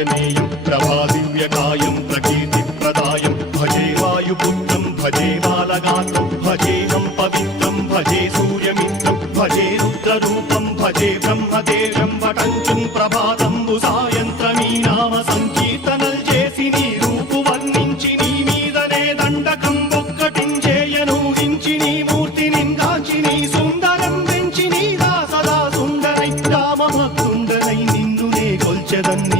पूजनीयं प्रभादिव्यकायं प्रकीर्तिप्रदायं भजे वायुपुत्रं भजे बालगात्रं भजेहं पवित्रं भजे सूर्यमित्रं भजे रुद्ररूपं भजे ब्रह्मदेवं वटञ्चं प्रभातं बुधायन्त्रमी नाम सन्ति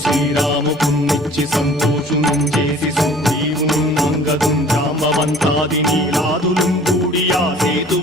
శ్రీరాము పున్నిచ్చి సంతోషునుం చేసి సుగ్రీవును నంగదుం బ్రాహ్మవంతాది నీలాదులు కూడియా సేతు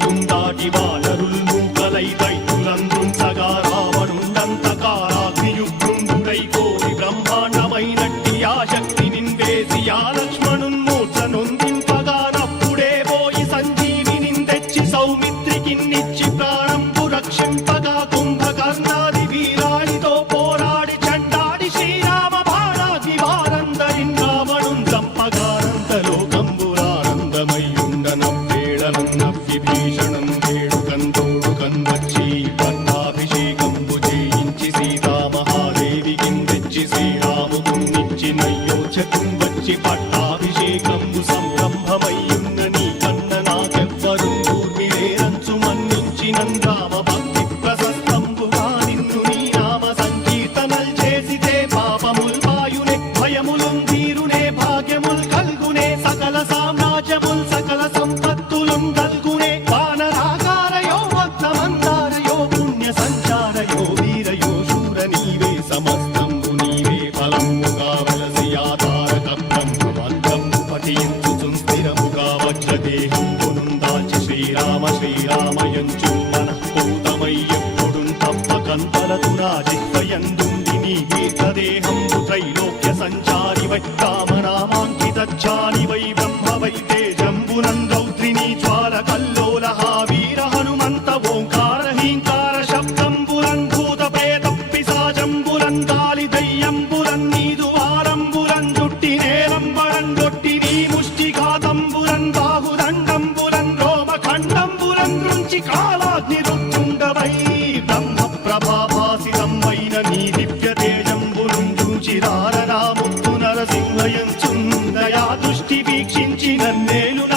chacumba. తలంతలతునా చిత్తయందుండి నీ కీర్తదేహం త్రైలోక్య సంచారి వై మేలున